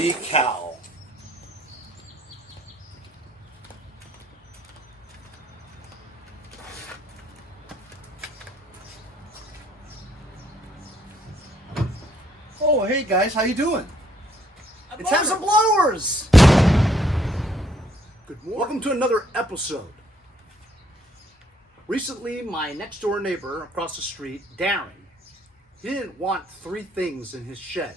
Holy cow. Oh, hey guys, how you doing? It's Have Some Blowers! Good morning. Welcome to another episode. Recently, my next door neighbor across the street, Darren, he didn't want 3 things in his shed.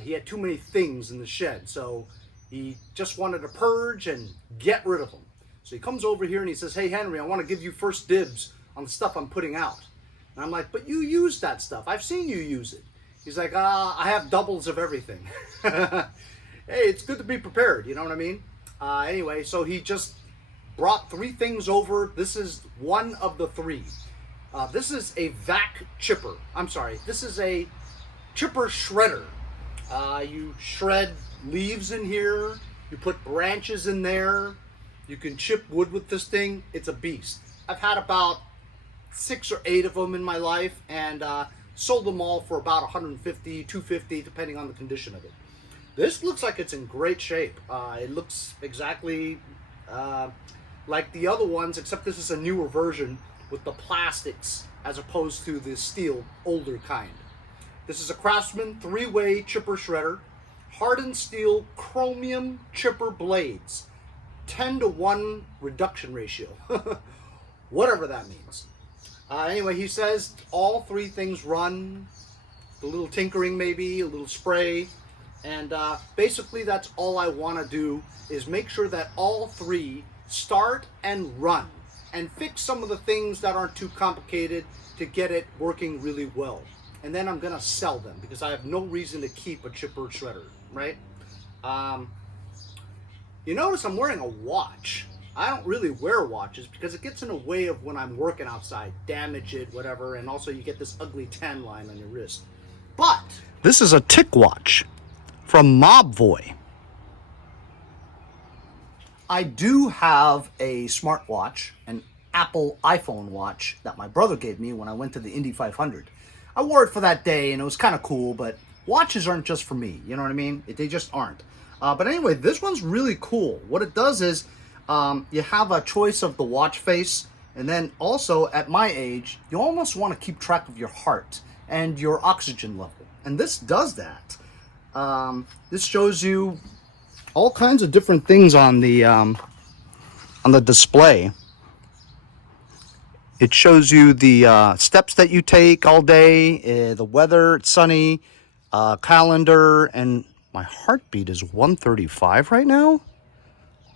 He had too many things in the shed, so he just wanted to purge and get rid of them. So he comes over here and he says, hey Henry, I want to give you first dibs on the stuff I'm putting out. And I'm like, but you use that stuff. I've seen you use it. He's like, I have doubles of everything. Hey, it's good to be prepared, you know what I mean? Anyway, so he just brought 3 things over. This is one of the 3. This is a vac chipper. I'm sorry, this is a chipper shredder. You shred leaves in here, you put branches in there, you can chip wood with this thing. It's a beast. I've had about 6 or 8 of them in my life, and sold them all for about $150, $250, depending on the condition of it. This looks like it's in great shape. It looks exactly like the other ones, except this is a newer version with the plastics as opposed to the steel older kind. This is a Craftsman 3-way chipper shredder, hardened steel chromium chipper blades, 10-to-1 reduction ratio, whatever that means. Anyway, he says all 3 things run, a little tinkering maybe, a little spray, and basically that's all I want to do is make sure that all 3 start and run and fix some of the things that aren't too complicated to get it working really well. And then I'm going to sell them because I have no reason to keep a chipper shredder, right? You notice I'm wearing a watch. I don't really wear watches because it gets in the way of when I'm working outside, damage it, whatever, and also you get this ugly tan line on your wrist. But this is a tick watch from MOBVOI. I do have a smartwatch, an Apple iPhone watch that my brother gave me when I went to the Indy 500. I wore it for that day and it was kind of cool, but watches aren't just for me, you know what I mean? They just aren't. But anyway, this one's really cool. What it does is you have a choice of the watch face, and then also at my age, you almost want to keep track of your heart and your oxygen level. And this does that. This shows you all kinds of different things on the display. It shows you the steps that you take all day, the weather, it's sunny, calendar, and my heartbeat is 135 right now.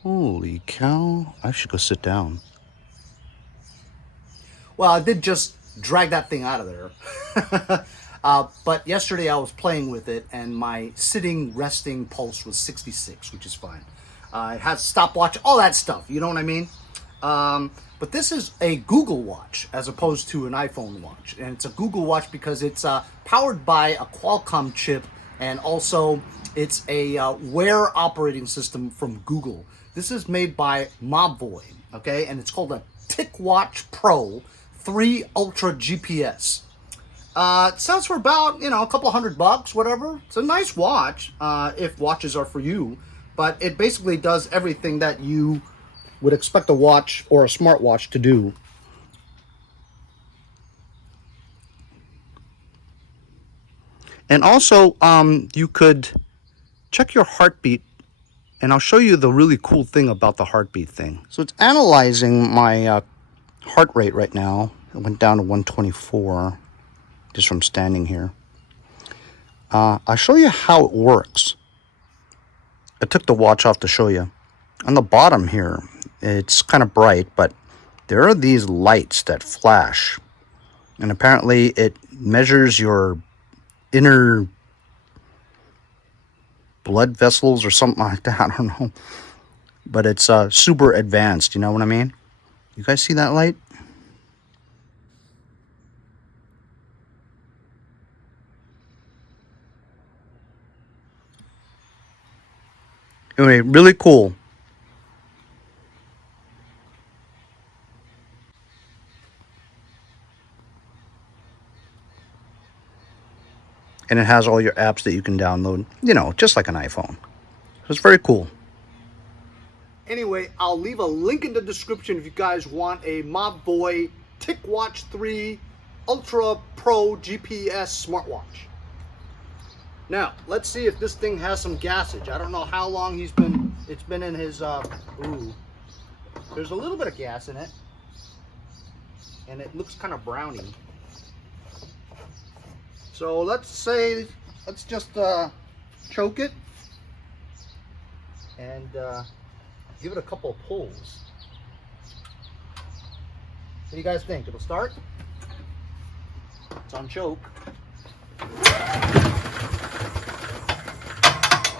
Holy cow, I should go sit down. Well, I did just drag that thing out of there. But yesterday I was playing with it and my sitting, resting pulse was 66, which is fine. It has stopwatch, all that stuff, you know what I mean? But this is a Google Watch as opposed to an iPhone watch. And it's a Google Watch because it's powered by a Qualcomm chip, and also it's a Wear operating system from Google. This is made by MOBVOI, okay? And it's called a TicWatch Pro 3 Ultra GPS. It sells for about, a couple $100, whatever. It's a nice watch, if watches are for you. But it basically does everything that you would expect a watch or a smartwatch to do. And also, you could check your heartbeat, and I'll show you the really cool thing about the heartbeat thing. So it's analyzing my heart rate right now. It went down to 124 just from standing here. I'll show you how it works. I took the watch off to show you. On the bottom here, it's kind of bright, but there are these lights that flash. And apparently it measures your inner blood vessels or something like that. I don't know. But it's super advanced, you know what I mean? You guys see that light? Anyway, really cool. And it has all your apps that you can download, you know, just like an iPhone. So it's very cool. Anyway, I'll leave a link in the description if you guys want a MOBVOI TicWatch 3 Ultra Pro GPS smartwatch. Now, let's see if this thing has some gassage. I don't know how long it's been in his, ooh. There's a little bit of gas in it. And it looks kind of browny. So let's just choke it. And give it a couple of pulls. What do you guys think? It'll start? It's on choke.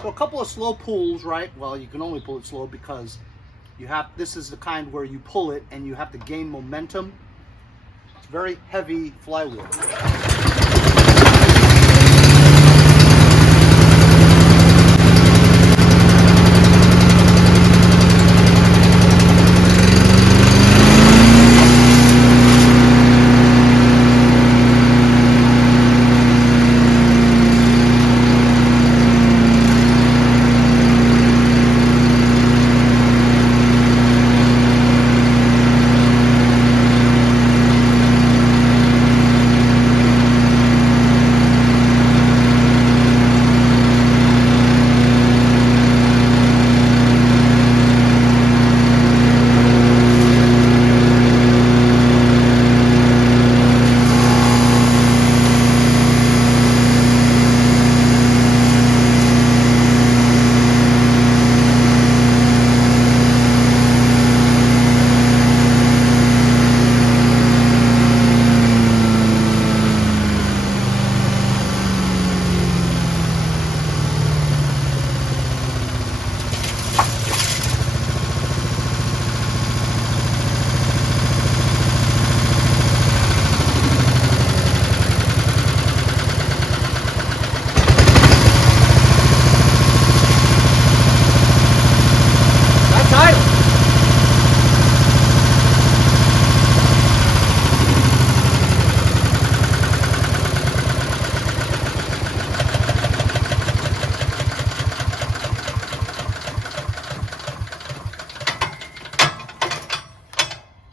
So a couple of slow pulls, right? Well, you can only pull it slow because this is the kind where you pull it and you have to gain momentum. It's very heavy flywheel.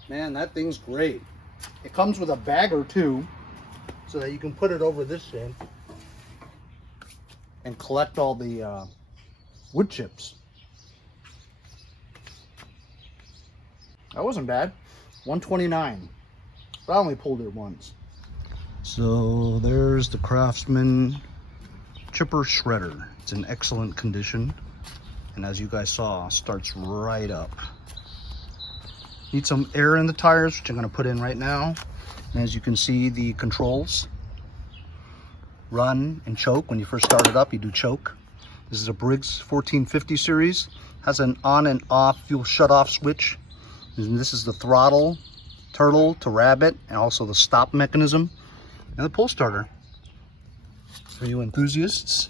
Man, that thing's great. It comes with a bagger too, so that you can put it over this thing and collect all the wood chips. That wasn't bad. 129. But I only pulled it once. So there's the Craftsman chipper shredder. It's in excellent condition, and as you guys saw, starts right up. Need some air in the tires, which I'm going to put in right now. And as you can see, the controls run and choke. When you first start it up, you do choke. This is a Briggs 1450 series. Has an on and off fuel shut-off switch. And this is the throttle, turtle to rabbit, and also the stop mechanism and the pull starter. For you enthusiasts,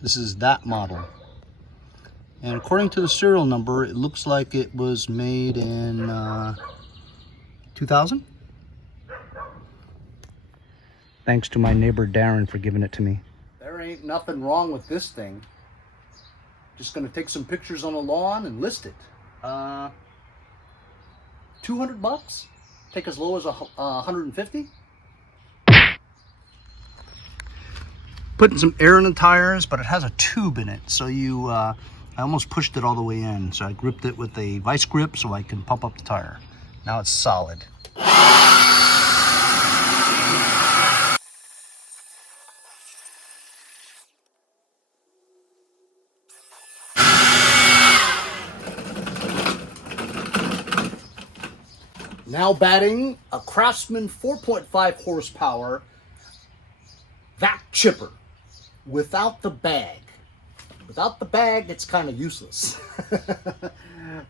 this is that model. And according to the serial number, it looks like it was made in 2000. Thanks to my neighbor Darren for giving it to me. There ain't nothing wrong with this thing. Just gonna take some pictures on the lawn and list it. 200 bucks? Take as low as 150? Putting some air in the tires, but it has a tube in it, so I almost pushed it all the way in, so I gripped it with a vice grip so I can pump up the tire. Now it's solid. Now batting a Craftsman 4.5 horsepower vac chipper without the bag. Without the bag, it's kind of useless.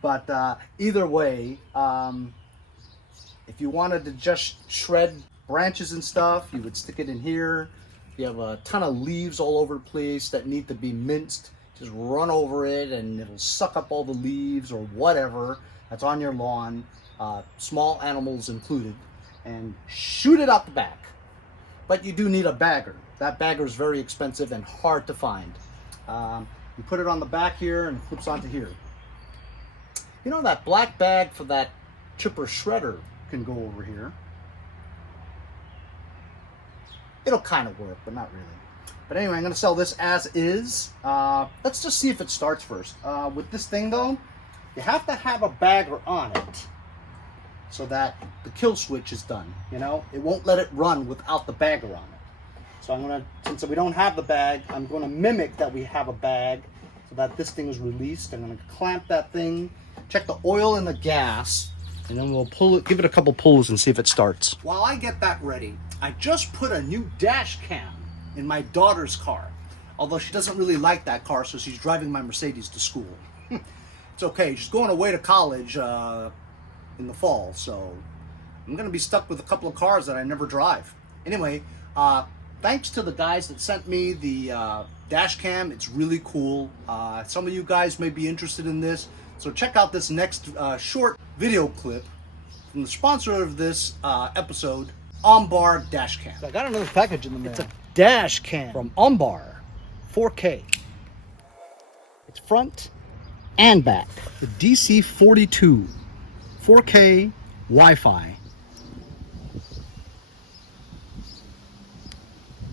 But either way, if you wanted to just shred branches and stuff, you would stick it in here. If you have a ton of leaves all over the place that need to be minced, just run over it and it'll suck up all the leaves or whatever that's on your lawn, small animals included, and shoot it out the back. But you do need a bagger. That bagger is very expensive and hard to find. You put it on the back here and it flips onto here. You know, that black bag for that chipper shredder can go over here. It'll kind of work, but not really. But anyway, I'm going to sell this as is. Let's just see if it starts first. With this thing though, you have to have a bagger on it so that the kill switch is done. You know, it won't let it run without the bagger on it. So I'm going to, since we don't have the bag, I'm going to mimic that we have a bag so that this thing is released. I'm going to clamp that thing, check the oil and the gas, and then we'll pull it, give it a couple pulls and see if it starts. While I get that ready, I just put a new dash cam in my daughter's car. Although she doesn't really like that car, so she's driving my Mercedes to school. It's okay, she's going away to college in the fall, so I'm gonna be stuck with a couple of cars that I never drive. Anyway, thanks to the guys that sent me the dash cam. It's really cool. Some of you guys may be interested in this, so check out this next short video clip from the sponsor of this episode, OMBAR Dashcam. I got another package in the mail. It's a dash cam from OMBAR, 4K. It's front and back. The DC42, 4K Wi-Fi.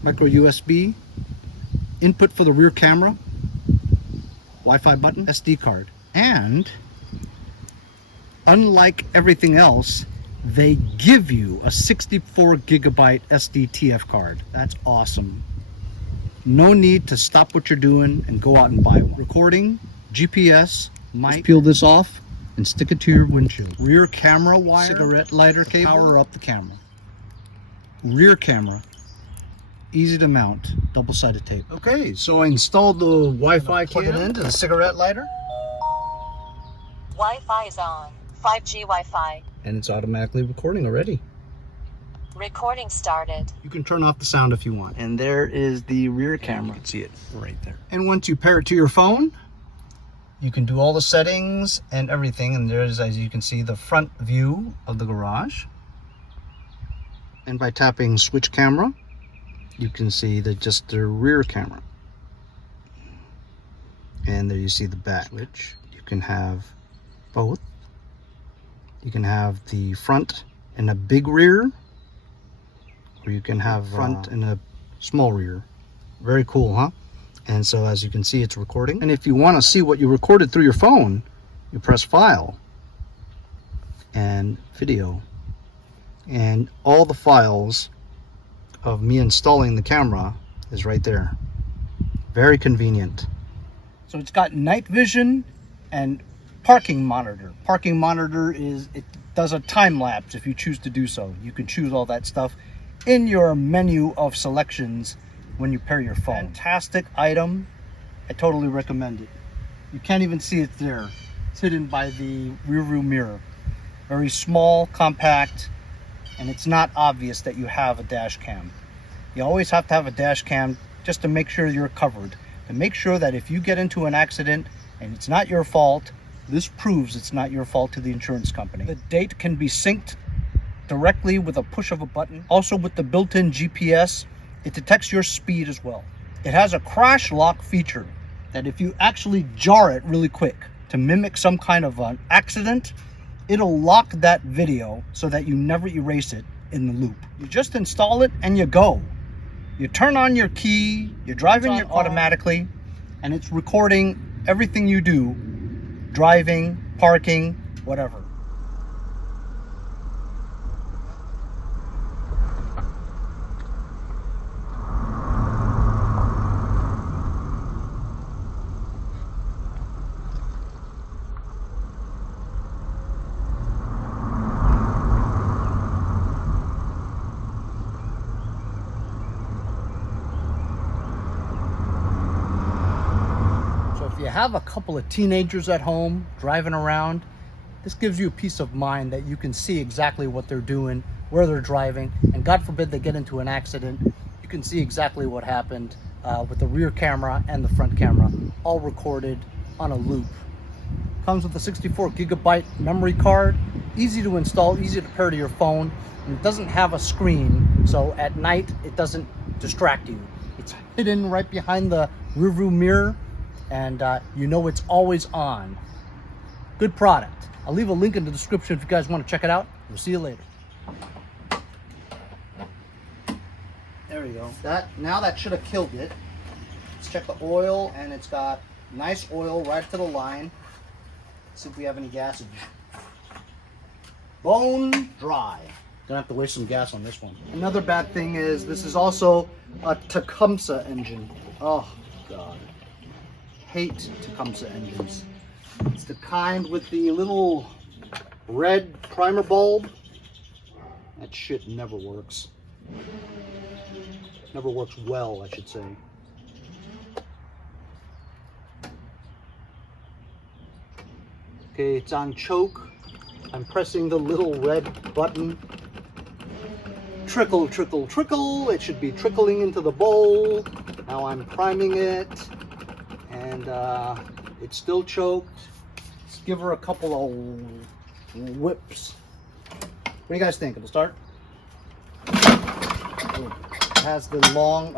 Micro USB, input for the rear camera, Wi-Fi button, SD card, and unlike everything else, they give you a 64 gigabyte SDTF card. That's awesome. No need to stop what you're doing and go out and buy one. Recording, GPS, might peel this off and stick it to your windshield. Rear camera wire, cigarette lighter cable, power up the camera. Rear camera, easy to mount, double-sided tape. Okay, so I installed the Wi-Fi cable. Plug it into the cigarette lighter. Wi-Fi is on. 5G Wi-Fi. And it's automatically recording already. Recording started. You can turn off the sound if you want. And there is the rear camera. You can see it right there. And once you pair it to your phone, you can do all the settings and everything. And there's, as you can see, the front view of the garage. And by tapping switch camera, you can see just the rear camera. And there you see the back switch. You can have both. You can have the front and a big rear, or you can have front and a small rear. Very cool, huh? And so as you can see, it's recording. And if you want to see what you recorded through your phone, you press File and Video. And all the files of me installing the camera is right there. Very convenient. So it's got night vision and parking monitor. Parking monitor is, it does a time lapse if you choose to do so. You can choose all that stuff in your menu of selections when you pair your phone. Fantastic item. I totally recommend it. You can't even see it there. It's hidden by the rear view mirror. Very small, compact, and it's not obvious that you have a dash cam. You always have to have a dash cam just to make sure you're covered. To make sure that if you get into an accident and it's not your fault, this proves it's not your fault to the insurance company. The date can be synced directly with a push of a button. Also with the built-in GPS, it detects your speed as well. It has a crash lock feature that if you actually jar it really quick to mimic some kind of an accident, it'll lock that video so that you never erase it in the loop. You just install it and you go. You turn on your key, you're driving it automatically, and it's recording everything you do. Driving, parking, whatever. If you have a couple of teenagers at home driving around, this gives you a peace of mind that you can see exactly what they're doing, where they're driving, and God forbid they get into an accident, you can see exactly what happened with the rear camera and the front camera, all recorded on a loop. Comes with a 64 gigabyte memory card, easy to install, easy to pair to your phone, and it doesn't have a screen, so at night it doesn't distract you. It's hidden right behind the rearview mirror, and you know it's always on. Good product. I'll leave a link in the description if you guys want to check it out. We'll see you later. There we go. Now that should have killed it. Let's check the oil, and it's got nice oil right to the line. Let's see if we have any gas in here. Bone dry. Gonna have to waste some gas on this one. Another bad thing is this is also a Tecumseh engine. Oh God, hate Tecumseh engines. It's the kind with the little red primer bulb. That shit never works. Never works well, I should say. Okay, it's on choke. I'm pressing the little red button. Trickle, trickle, trickle. It should be trickling into the bowl. Now I'm priming it, and it's still choked. Let's give her a couple of whips. What do you guys think? It'll start? It has the long,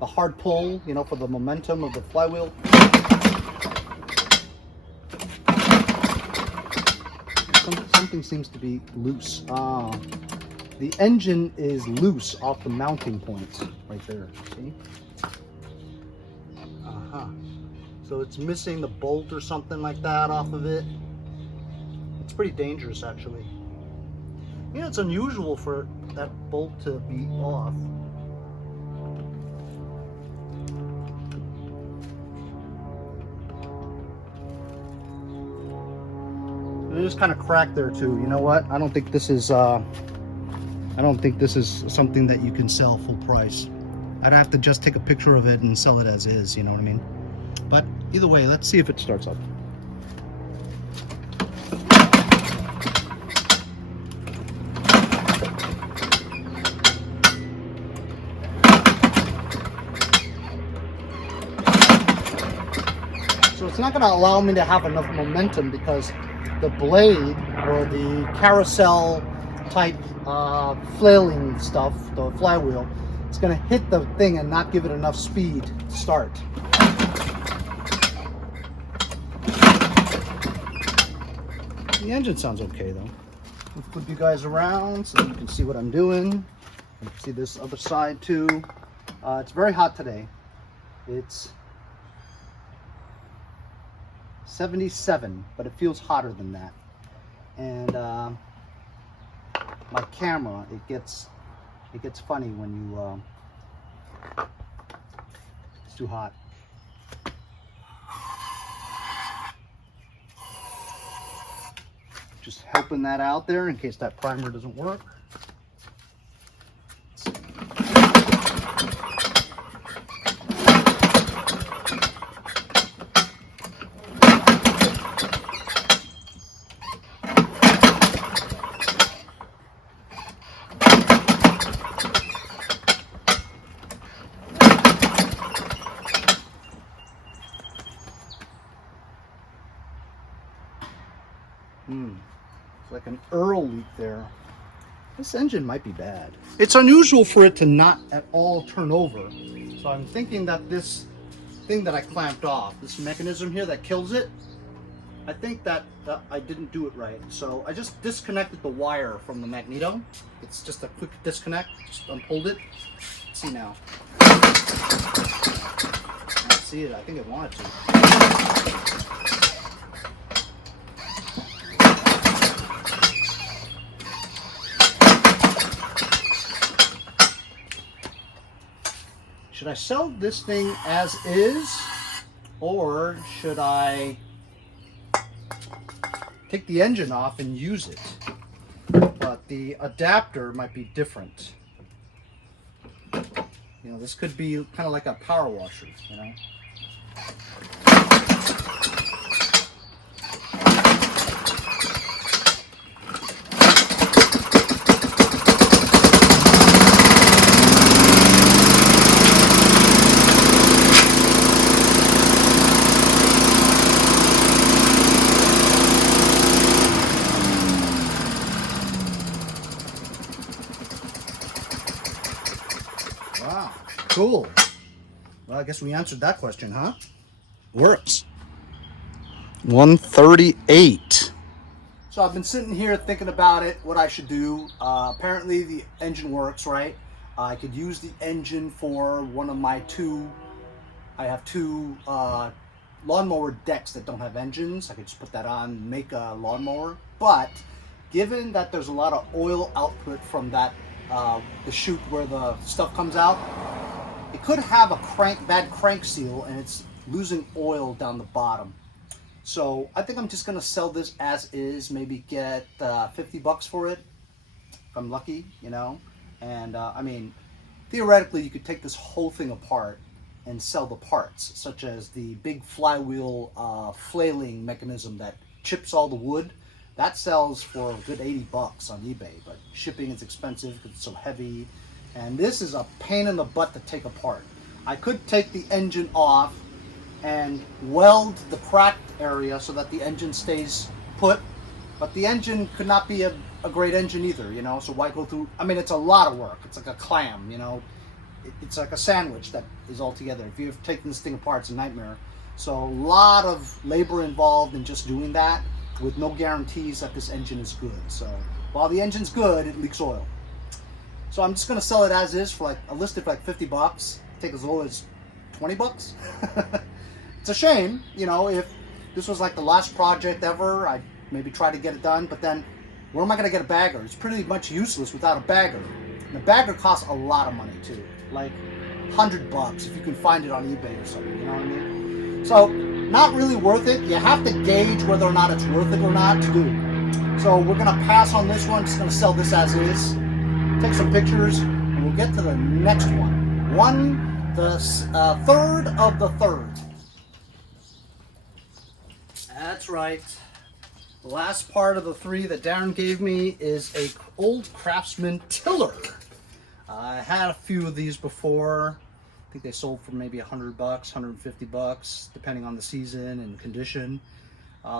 the hard pull, you know, for the momentum of the flywheel. Something seems to be loose. The engine is loose off the mounting points right there. See? So it's missing the bolt or something like that off of it. It's pretty dangerous, actually. Yeah, it's unusual for that bolt to be off. It is kind of cracked there too. You know what? I don't think this is something that you can sell full price. I'd have to just take a picture of it and sell it as is, you know what I mean? But either way, let's see if it starts up. So it's not going to allow me to have enough momentum because the blade or the carousel type flailing stuff, the flywheel, it's going to hit the thing and not give it enough speed to start. The engine sounds okay though. I'll flip you guys around so you can see what I'm doing. You can see this other side too. It's very hot today. It's 77, but it feels hotter than that. And my camera, it gets funny when you it's too hot. Just helping that out there in case that primer doesn't work. It's like an Earl leak there. This engine might be bad. It's unusual for it to not at all turn over. So I'm thinking that this thing that I clamped off, this mechanism here that kills it, I think that I didn't do it right. So I just disconnected the wire from the magneto. It's just a quick disconnect. Just unpulled it. Let's see now. Let's see it. I think it wanted to. Should I sell this thing as is, or should I take the engine off and use it? But the adapter might be different. You know, this could be kind of like a power washer, you know? Cool. Well, I guess we answered that question, huh? Works. 138. So I've been sitting here thinking about it, what I should do. Apparently the engine works, right? I could use the engine for one of my I have two lawnmower decks that don't have engines. I could just put that on and make a lawnmower. But given that there's a lot of oil output from that, the chute where the stuff comes out, it could have a bad crank seal and it's losing oil down the bottom. So I think I'm just gonna sell this as is, maybe get 50 bucks for it, if I'm lucky, you know? And I mean, theoretically you could take this whole thing apart and sell the parts, such as the big flywheel flailing mechanism that chips all the wood. That sells for a good 80 bucks on eBay, but shipping is expensive because it's so heavy. And this is a pain in the butt to take apart. I could take the engine off and weld the cracked area so that the engine stays put, but the engine could not be a great engine either, you know, so why go through, I mean, it's a lot of work. It's like a clam, you know, it's like a sandwich that is all together. If you've taken this thing apart, it's a nightmare. So a lot of labor involved in just doing that with no guarantees that this engine is good. So while the engine's good, it leaks oil. So I'm just gonna sell it as is for like a listed for like 50 bucks, take as low as 20 bucks. It's a shame, you know, if this was like the last project ever, I'd maybe try to get it done, but then where am I gonna get a bagger? It's pretty much useless without a bagger. And a bagger costs a lot of money too, like 100 bucks if you can find it on eBay or something, you know what I mean? So not really worth it. You have to gauge whether or not it's worth it or not to do. So we're gonna pass on this one, just gonna sell this as is, take some pictures, and we'll get to the next one. The third of the third. That's right. The last part of the three that Darren gave me is a old Craftsman tiller. I had a few of these before. I think they sold for maybe 100 bucks, 150 bucks, depending on the season and condition.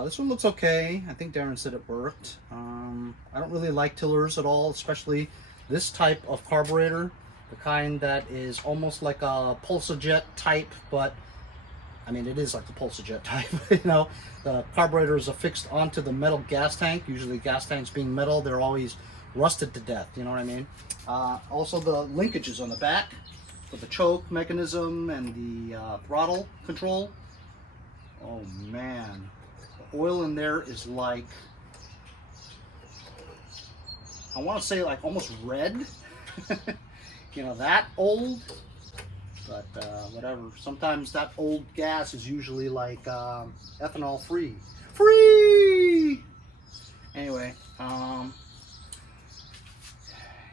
This one looks okay. I think Darren said it worked. I don't really like tillers at all, especially this type of carburetor, the kind that is almost like a PulsaJet type, but I mean, it is like the PulsaJet type, you know. The carburetor is affixed onto the metal gas tank. Usually gas tanks being metal, they're always rusted to death, you know what I mean? Also the linkages on the back for the choke mechanism and the throttle control. Oh man, the oil in there is like, I want to say like almost red. You know, that old. But whatever, sometimes that old gas is usually like ethanol free. Anyway,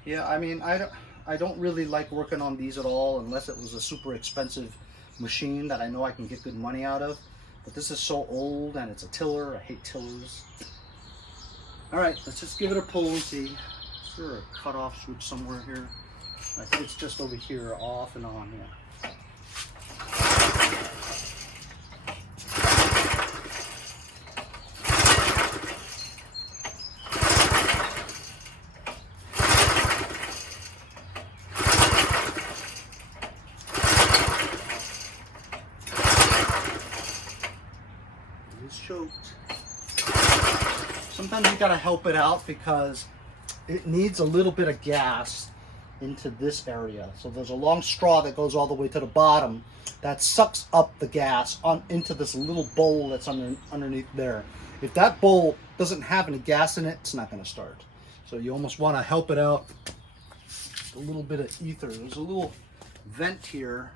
yeah, I mean, I don't really like working on these at all unless it was a super expensive machine that I know I can get good money out of. But this is so old and it's a tiller. I hate tillers. All right, let's just give it a pull and see. Is there a cutoff switch somewhere here? I think it's just over here, off and on, yeah. It's choked. Sometimes you gotta help it out because it needs a little bit of gas into this area. So there's a long straw that goes all the way to the bottom that sucks up the gas into this little bowl that's underneath there. If that bowl doesn't have any gas in it, it's not going to start. So you almost want to help it out with a little bit of ether. There's a little vent here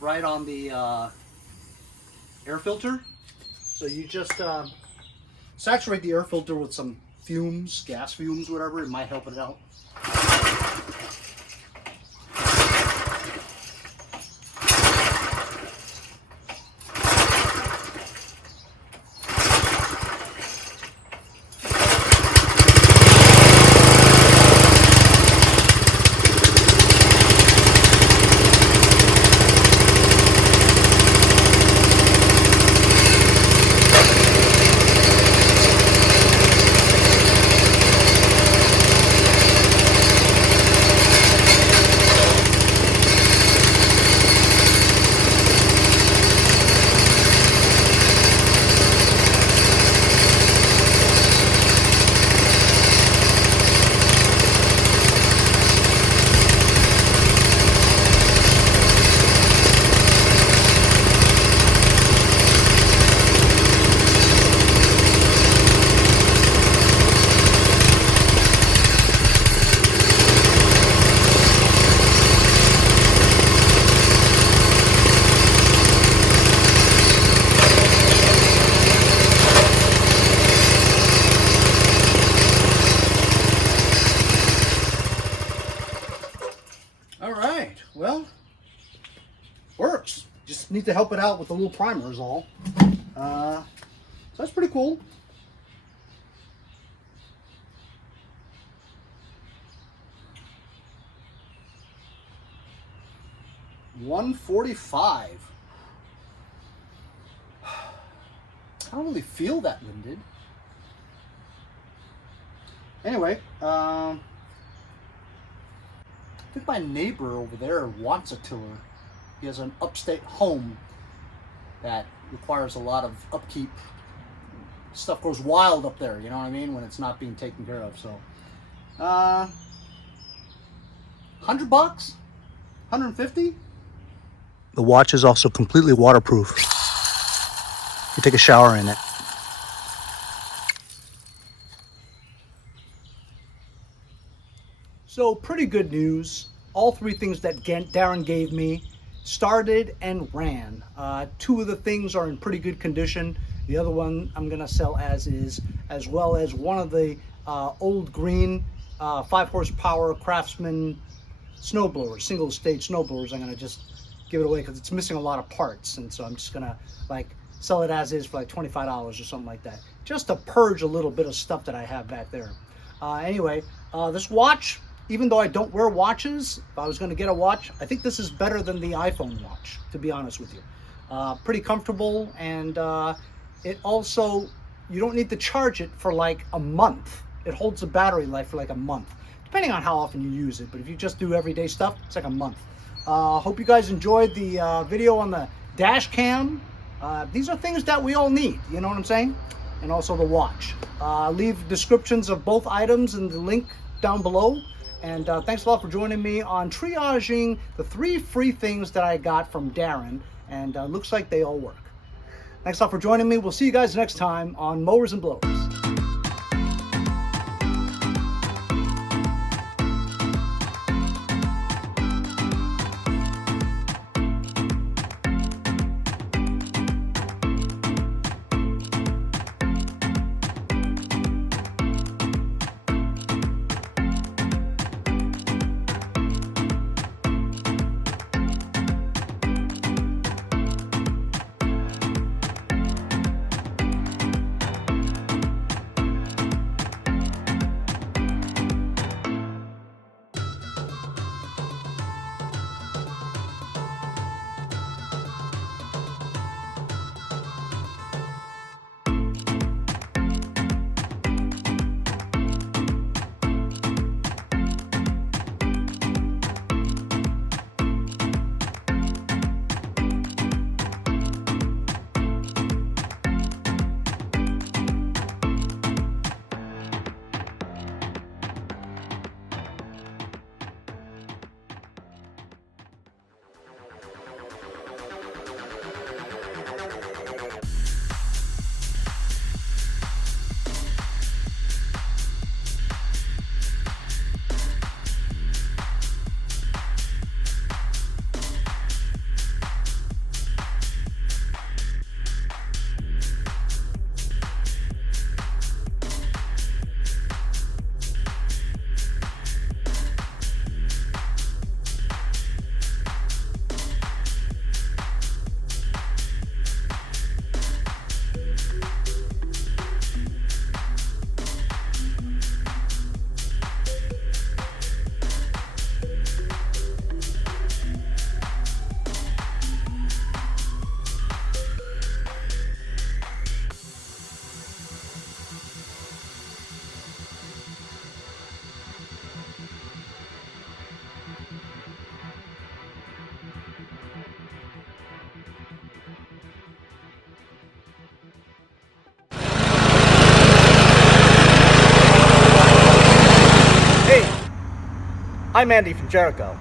right on the air filter. So you just saturate the air filter with some fumes, gas fumes, whatever. It might help it out. Just need to help it out with a little primer is all. So that's pretty cool. $145. I don't really feel that winded. Anyway, I think my neighbor over there wants a tiller. He has an upstate home that requires a lot of upkeep. Stuff goes wild up there, you know what I mean, when it's not being taken care of. So, $100, 150. The watch is also completely waterproof. You take a shower in it. So pretty good news. All three things that Darren gave me started and ran. Two of the things are in pretty good condition. The other one I'm gonna sell as is, as well as one of the old green 5 horsepower Craftsman snowblowers, single stage snowblowers. I'm gonna just give it away because it's missing a lot of parts, and so I'm just gonna like sell it as is for like $25 or something like that, just to purge a little bit of stuff that I have back there. Anyway, this watch, even though I don't wear watches, if I was going to get a watch, I think this is better than the iPhone watch, to be honest with you. Pretty comfortable, and it also, you don't need to charge it for like a month. It holds the battery life for like a month, depending on how often you use it. But if you just do everyday stuff, it's like a month. Hope you guys enjoyed the video on the dash cam. These are things that we all need, you know what I'm saying? And also the watch. Leave descriptions of both items in the link down below. And thanks a lot for joining me on triaging the 3 free things that I got from Darren. And looks like they all work. Thanks a lot for joining me. We'll see you guys next time on Mowers and Blowers. I'm Andy from Jericho.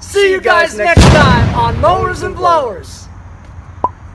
See you guys next time on Mowers and Blowers.